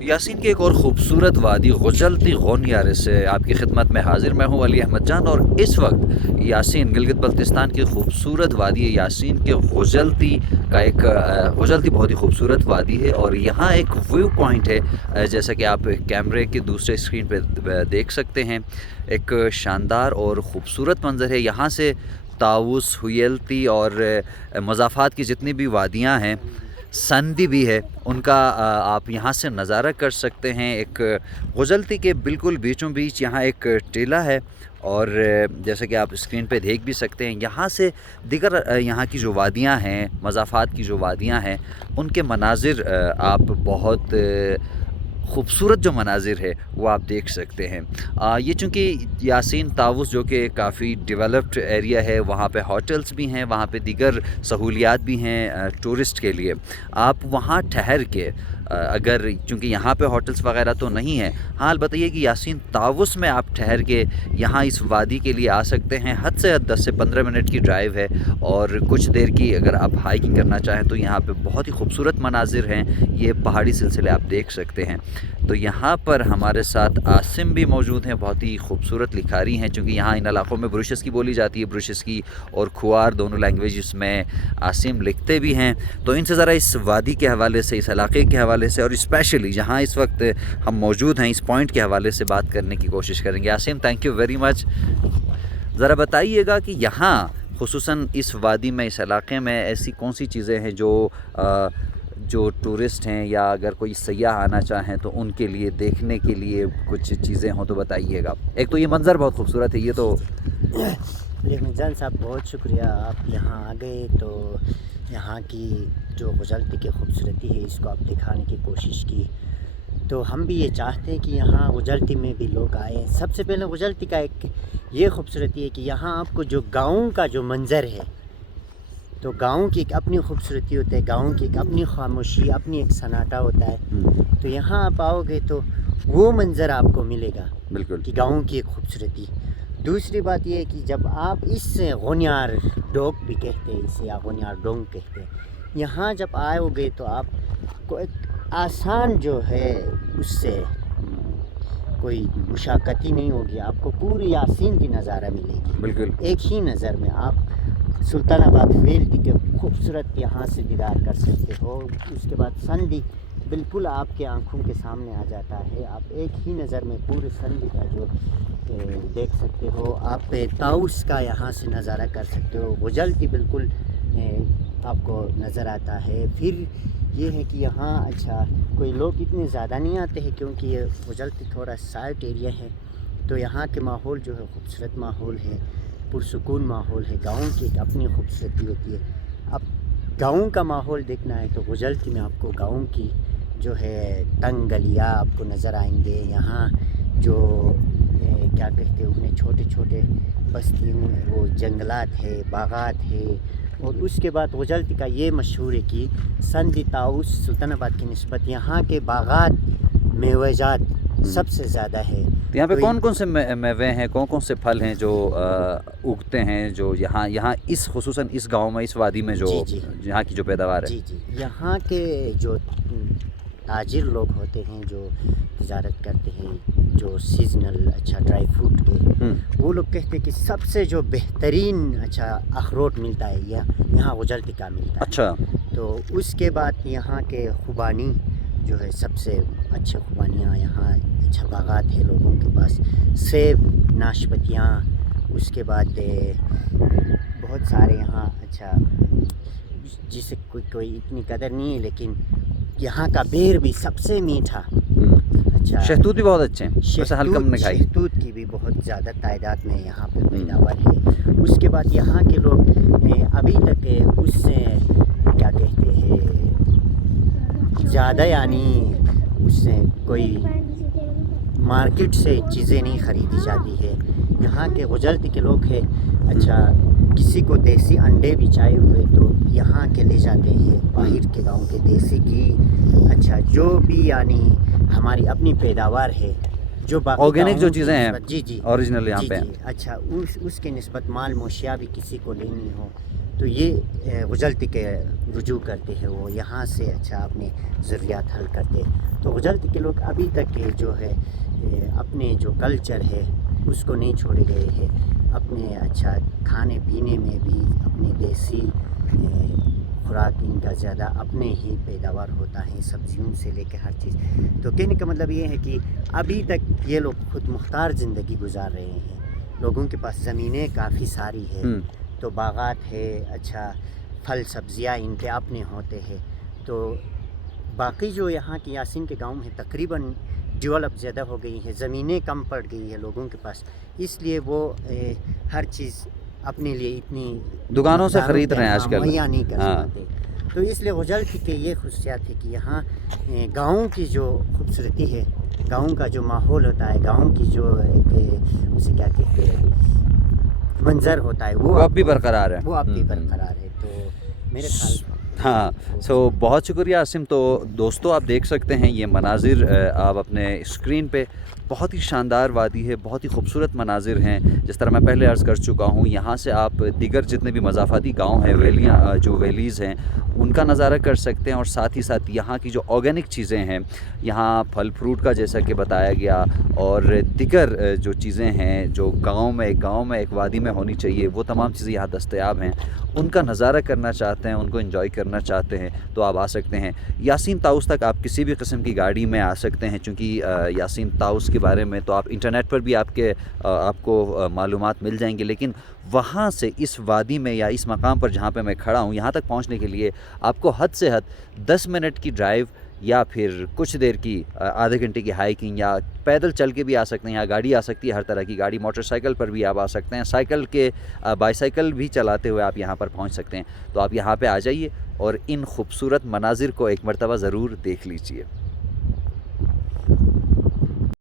यासीन की एक और ख़ूबसूरत वादी गुजलती गोनियारे से आपकी खिदमत में हाजिर मैं हूँ अली अहमद जान। और इस वक्त यासीन गिलगित बल्तिस्तान की खूबसूरत वादी यासीन के गुजलती का एक गुजलती बहुत ही खूबसूरत वादी है और यहाँ एक व्यू पॉइंट है, जैसा कि आप कैमरे के दूसरे स्क्रीन पे देख सकते हैं। एक शानदार और ख़ूबसूरत मंज़र है। यहाँ से ताउस, हुयलती और मज़ाफ़ात की जितनी भी वादियाँ हैं, संदी भी है, उनका आप यहाँ से नज़ारा कर सकते हैं। एक गुजलती के बिल्कुल बीचों बीच यहाँ एक टीला है और जैसे कि आप स्क्रीन पे देख भी सकते हैं, यहाँ से दिगर यहाँ की जो वादियाँ हैं, मज़ाफ़ात की जो वादियाँ हैं, उनके मनाजिर आप बहुत खूबसूरत जो मनाजिर है वो आप देख सकते हैं। ये चूँकि यासीन ताउस जो कि काफ़ी डेवलप्ड एरिया है, वहाँ पे होटल्स भी हैं, वहाँ पे दीगर सहूलियात भी हैं टूरिस्ट के लिए। आप वहाँ ठहर के अगर चूँकि यहाँ पे होटल्स वगैरह तो नहीं है, हाँ बताइए कि यासीन ताउस में आप ठहर के यहाँ इस वादी के लिए आ सकते हैं। हद से हद 10 से 15 मिनट की ड्राइव है और कुछ देर की अगर आप हाइकिंग करना चाहें तो यहाँ पे बहुत ही खूबसूरत मनाजिर हैं, ये पहाड़ी सिलसिले आप देख सकते हैं। तो यहाँ पर हमारे साथ आसिम भी मौजूद हैं, बहुत ही खूबसूरत लिखारी हैं, चूँकि यहाँ इन इलाक़ों में ब्रुशेस की बोली जाती है, ब्रुशेस की और खुआर दोनों लैंग्वेजेस में आसिम लिखते भी हैं। तो इनसे ज़रा इस वादी के हवाले से, इस इलाके के हवाले से और स्पेशली जहाँ इस वक्त हम मौजूद हैं इस पॉइंट के हवाले से बात करने की कोशिश करेंगे। Asim, thank you very much. ज़रा बताइएगा कि यहाँ खुसूसन इस वादी में, इस इलाके में ऐसी कौन सी चीज़ें हैं जो टूरिस्ट हैं या अगर कोई सयाह आना चाहें तो उनके लिए देखने के लिए कुछ चीज़ें हों तो बताइएगा। एक तो ये मंज़र बहुत खूबसूरत है, ये तो जान साहब बहुत शुक्रिया, आप यहाँ आ गए तो यहाँ की जो गुजलती की खूबसूरती है इसको आप दिखाने की कोशिश की। तो हम भी ये चाहते हैं कि यहाँ गुजलती में भी लोग आएँ। सबसे पहले गुजलती का एक ये खूबसूरती है कि यहाँ आपको जो गाँव का जो मंज़र है, तो गाँव की एक अपनी खूबसूरती होती है, गाँव की एक अपनी खामोशी, अपनी एक सन्नाटा होता है। तो यहाँ आप आओगे तो वो मंज़र आपको मिलेगा, बिल्कुल कि गाँव की एक खूबसूरती। दूसरी बात ये है कि जब आप इस गोनियार डोंग भी कहते हैं इसे, या गोनियार डोंग कहते हैं, यहाँ जब आओगे तो आपको एक आसान जो है उससे कोई मुशाक्कती नहीं होगी, आपको पूरी यासीन की नज़ारा मिलेगी बिल्कुल एक ही नज़र में। आप सुल्तानाबाद हवेली के खूबसूरत यहाँ से दीदार कर सकते हो। उसके बाद संदी बिल्कुल आपके आंखों के सामने आ जाता है, आप एक ही नज़र में पूरे संदी का जो देख सकते हो। आप ताउस का यहाँ से नज़ारा कर सकते हो, गुजलती बिल्कुल आपको नज़र आता है। फिर ये है कि यहाँ अच्छा कोई लोग इतने ज़्यादा नहीं आते हैं क्योंकि ये गुजलती थोड़ा साइड एरिया है, तो यहाँ के माहौल जो है खूबसूरत माहौल है, पुरसुकून माहौल है। गाँव की एक अपनी खूबसूरती होती है। अब गाँव का माहौल देखना है तो गुजलती में आपको गाँव की जो है तंग गलियाँ आपको नज़र आएंगे। यहाँ जो क्या कहते हैं उन्हें, छोटे छोटे बस्तियों, वो जंगलात है, बागात है। और उसके बाद गुजलती का ये मशहूर है कि संदी ताउस सुल्तानाबाद की निस्बत यहाँ के बागात मेवेजात सबसे ज़्यादा है। तो यहाँ पे कौन कौन से मेवे हैं, कौन कौन से फल हैं जो उगते हैं, जो यहाँ इस खुसूसन इस गांव में, इस वादी में जो यहाँ की जो पैदावार है? जी, यहाँ के जो ताजिर लोग होते हैं जो तजारत करते हैं, जो सीजनल अच्छा ड्राई फ्रूट के, वो लोग कहते हैं कि सबसे जो बेहतरीन अच्छा अखरोट मिलता है यहाँ गुजलती का मिलता है। अच्छा। तो उसके बाद यहाँ के खुबानी जो है सबसे अच्छे खुबानियाँ, यहाँ अच्छा बागात है लोगों के पास, सेब, नाशपतियाँ। उसके बाद बहुत सारे यहाँ अच्छा जिसे कोई इतनी कदर नहीं है, लेकिन यहाँ का बेर भी सबसे मीठा। अच्छा, शहतूत भी बहुत अच्छे हैं, वैसे हल्का हमने खाई। शहतूत की भी बहुत ज़्यादा तादाद में यहाँ पे पैदावार है। उसके बाद यहाँ के लोग अभी तक उससे क्या कहते हैं ज़्यादा, यानी उससे कोई मार्केट से चीज़ें नहीं ख़रीदी जाती है। यहाँ के गुजलती के लोग हैं अच्छा, किसी को देसी अंडे भी चाहिए हुए तो यहाँ के ले जाते हैं, बाहर के गांव के देसी घी, अच्छा जो भी यानी हमारी अपनी पैदावार है, जो ऑर्गेनिक जो चीज़ें हैं, जी ओरिजिनल यहाँ पे। अच्छा उसके निस्बत माल मोशिया भी किसी को लेनी हो تو یہ غجلتی کے رجوع کرتے ہیں، وہ یہاں سے اچھا اپنے ضروریات حل کرتے ہیں۔ تو غجلتی کے لوگ ابھی تک جو ہے اپنے جو کلچر ہے اس کو نہیں چھوڑے گئے ہیں، اپنے اچھا کھانے پینے میں بھی اپنی دیسی خوراک ان کا زیادہ اپنے ہی پیداوار ہوتا ہے، سبزیوں سے لے کے ہر چیز۔ تو کہنے کا مطلب یہ ہے کہ ابھی تک یہ لوگ خود مختار زندگی گزار رہے ہیں، لوگوں کے پاس زمینیں کافی ساری ہے، تو باغات ہے، اچھا پھل سبزیاں ان کے اپنے ہوتے ہیں۔ تو باقی جو یہاں کی یاسین کے گاؤں ہیں تقریباً ڈیولپ زیادہ ہو گئی ہیں، زمینیں کم پڑ گئی ہیں لوگوں کے پاس، اس لیے وہ ہر چیز اپنے لیے اتنی دکانوں سے خرید رہے ہیں آج کل، مہیا نہیں کر سکتے۔ تو اس لیے غجلتی کے یہ خصوصیات ہے کہ یہاں گاؤں کی جو خوبصورتی ہے، گاؤں کا جو ماحول ہوتا ہے، گاؤں کی جو ایک اسے کیا کہتے ہیں منظر ہوتا ہے، وہ اب بھی برقرار ہے، وہ اب بھی برقرار ہے۔ تو میرے خیال ہاں بہت شکریہ عاصم۔ تو دوستو آپ دیکھ سکتے ہیں یہ مناظر آپ اپنے اسکرین پہ، بہت ہی شاندار وادی ہے، بہت ہی خوبصورت مناظر ہیں۔ جس طرح میں پہلے عرض کر چکا ہوں، یہاں سے آپ دیگر جتنے بھی مضافاتی گاؤں ہیں، ویلیاں جو ویلیز ہیں ان کا نظارہ کر سکتے ہیں، اور ساتھ ہی ساتھ یہاں کی جو آرگینک چیزیں ہیں، یہاں پھل فروٹ کا جیسا کہ بتایا گیا، اور دیگر جو چیزیں ہیں جو گاؤں میں ایک وادی میں ہونی چاہیے، وہ تمام چیزیں یہاں دستیاب ہیں۔ ان کا نظارہ کرنا چاہتے ہیں، ان کو انجوائے کرنا چاہتے ہیں تو آپ آ سکتے ہیں یاسین تاؤس تک۔ آپ کسی بھی قسم کی گاڑی میں آ سکتے ہیں، چونکہ یاسین تاؤس کے بارے میں تو آپ انٹرنیٹ پر بھی آپ کو معلومات مل جائیں گے، لیکن وہاں سے اس وادی میں یا اس مقام پر جہاں پہ میں کھڑا ہوں، یہاں تک پہنچنے کے لیے آپ کو حد سے حد 10 منٹ کی ڈرائیو یا پھر کچھ دیر کی آدھے گھنٹے کی ہائیکنگ، یا پیدل چل کے بھی آ سکتے ہیں، یا گاڑی آ سکتی ہے، ہر طرح کی گاڑی، موٹر سائیکل پر بھی آپ آ سکتے ہیں، بائی سائیکل بھی چلاتے ہوئے آپ یہاں پر پہنچ سکتے ہیں۔ تو آپ یہاں پہ آ جائیے اور ان خوبصورت مناظر کو ایک مرتبہ ضرور دیکھ لیجیے۔